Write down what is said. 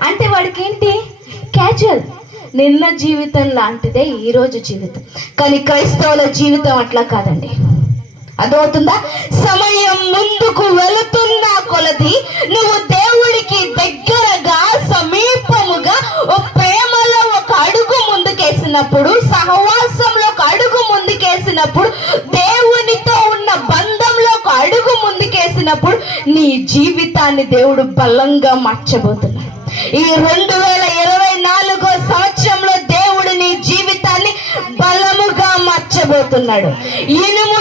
అంటే వాడికి ఏంటి, క్యాజువల్, నిన్న జీవితం లాంటిదే ఈరోజు జీవితం. కానీ క్రైస్తవుల జీవితం అట్లా కాదండి. అర్థమవుతుందా? సమయం ముందుకు వెళుతున్న కొలది నువ్వు దేవుడికి దగ్గరగా సమీపముగా ఒక ప్రేమలో ఒక అడుగు ముందుకేసినప్పుడు, సహవాసంలో ఒక అడుగు ముందుకేసినప్పుడు, దేవునితో ఉన్న బంధంలో ఒక అడుగు ముందుకేసినప్పుడు నీ జీవితాన్ని దేవుడు బలంగా మార్చబోతున్నాడు. ఈ 2024 సంవత్సరంలో దేవుడు నీ జీవితాన్ని బలముగా మార్చబోతున్నాడు. ఇనుము